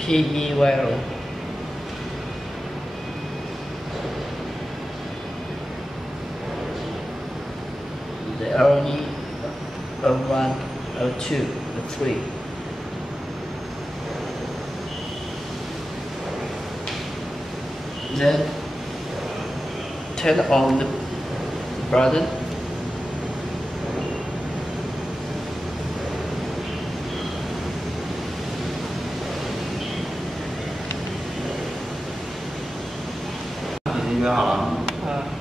PEYO. The only O1, O2, O3. Then turn on the button.已经约好了，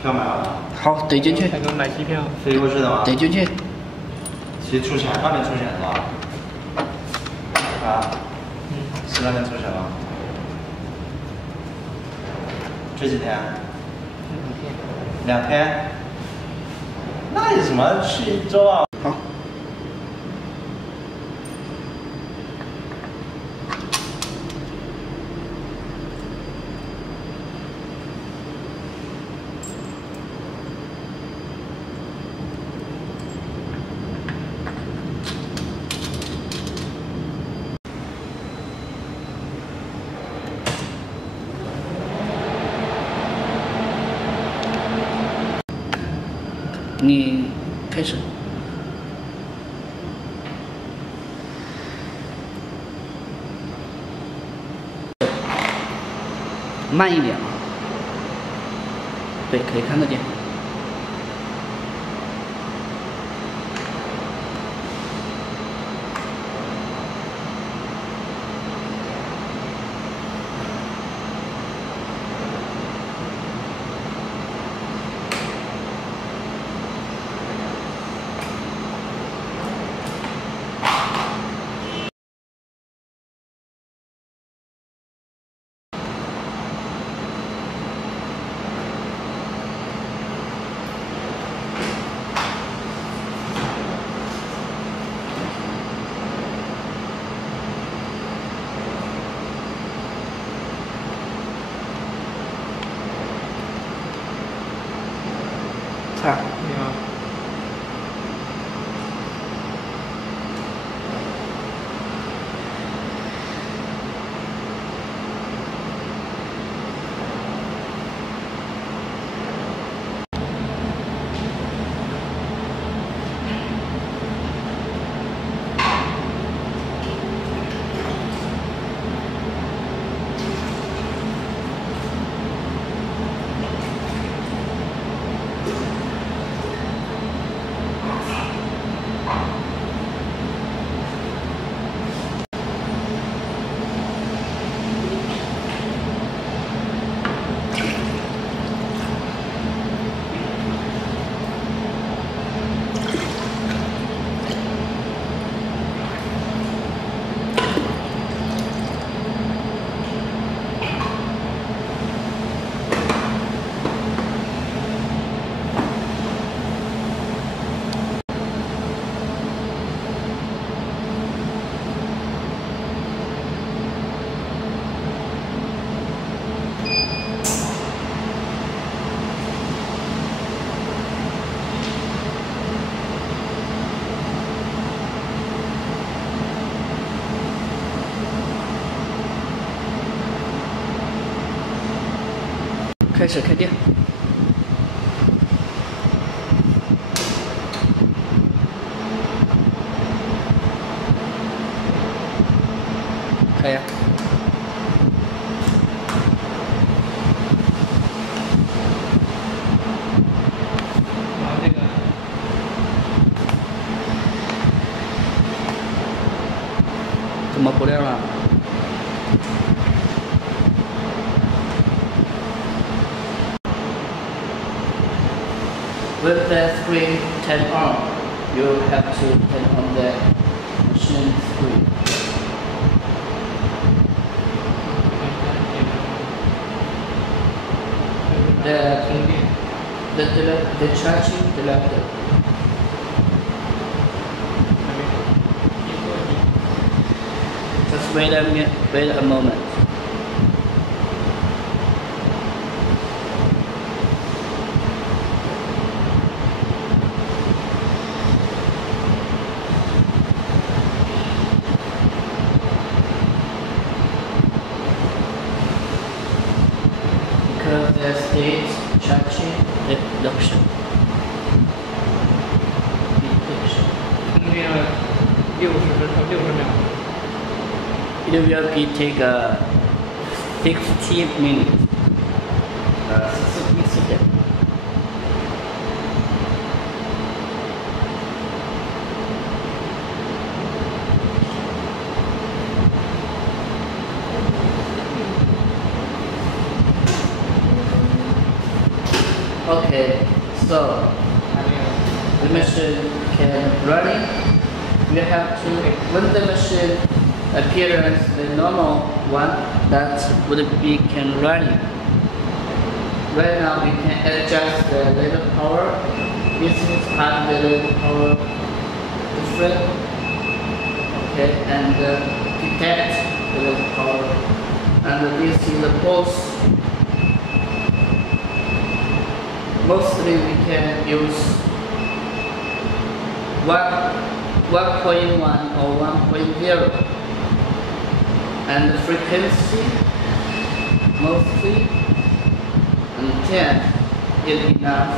票买好了。好，怼进去。才能买机票。飞过去的吗？怼进去。其实出钱，外面出钱是吧？啊？是外面出钱吗？这几天？2天。那有什么？去1周啊？好。你开始。慢一点啊。对，可以看得见。你好。开始开店。开呀。然后这个。怎么不亮了？With the screen turned on, you have to turn on the machine screen. The charging adapter. Just wait a moment. it will be take 60 minutes. 60 seconds. Okay, so the machine can running. We have to, when the machine appears the normal one, that would be can running. Right now we can adjust the ladder power. This is part of the ladder power different. Okay, and detect the ladder power. And this is the pulse. Mostly we can use 1.1 or 1.0, and the frequency mostly 10 is enough.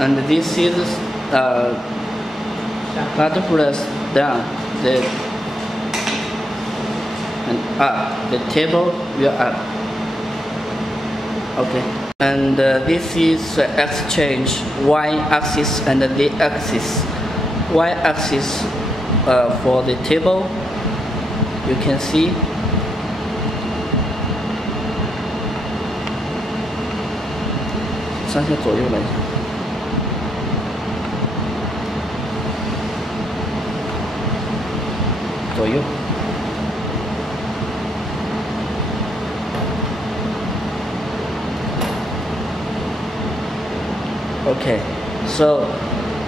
And this is press down. And up, the table will up. Okay, and this is exchange y-axis and the z-axis. Y-axis for the table, you can see. Okay, so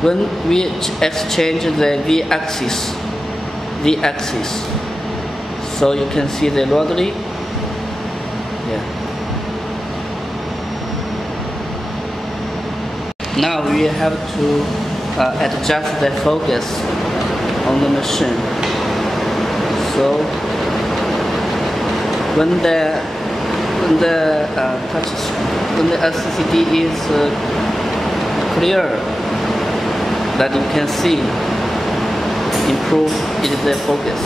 when we exchange the z-axis, so you can see the rotary. Yeah. Now we have to adjust the focus on the machine. So when the LCD is clear, that you can see improve in the focus.